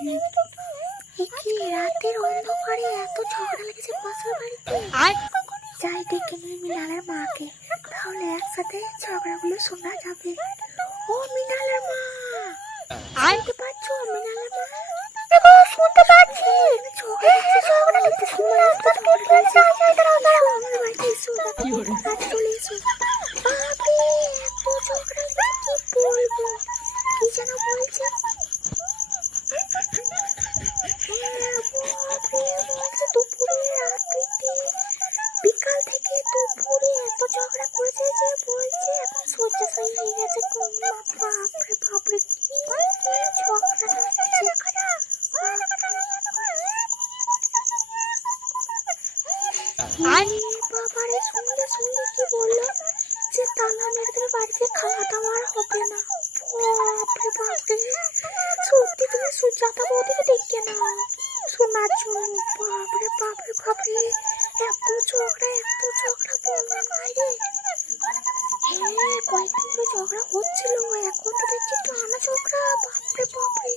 কি রাতের অন্ধকারে এত ঝগড়া লেগেছে পাশের বাড়িতে। যাই ডেকে নিয়ে মৃণালের মাকে, তাহলে একসাথে ঝগড়াগুলো শোনা যাবে। ও মৃণালের মা, শুনতে পাচ্ছ? মৃণালের মা, শুনতে পাচ্ছি। ঝগড়া লেগেছে, আমাদের বাড়িতে এসো, চলে এসো। বাপরে, এত ঝগড়া লেগেছে, কি বলবো। কি যেন বলছে, বলছে দুপুরে রাত্রিতে বিকাল থেকে দুপুরে এত ঝগড়া করেছে যে বলছে এখন শয্যাশায়ী হয়ে গেছে। বাপরে বাপরে, কি ঝগড়া বাবারে। শুনলে কি বললো যে তালা মেরে দেবে, বাড়িতে খাওয়া দাওয়া আর হবে না। বাপরে বাপরে, সত্যি তুমি সুজাতা বৌদিকে ডেকে নাও শোনার জন্য। বাপরে বাপরে বাপরে, এত ঝগড়া বলার বাইরে। হ্যাঁ, কয়েকদিন ধরে ঝগড়া হচ্ছিল, এখন তো দেখছি টানা ঝগড়া। বাপরে বাপরে,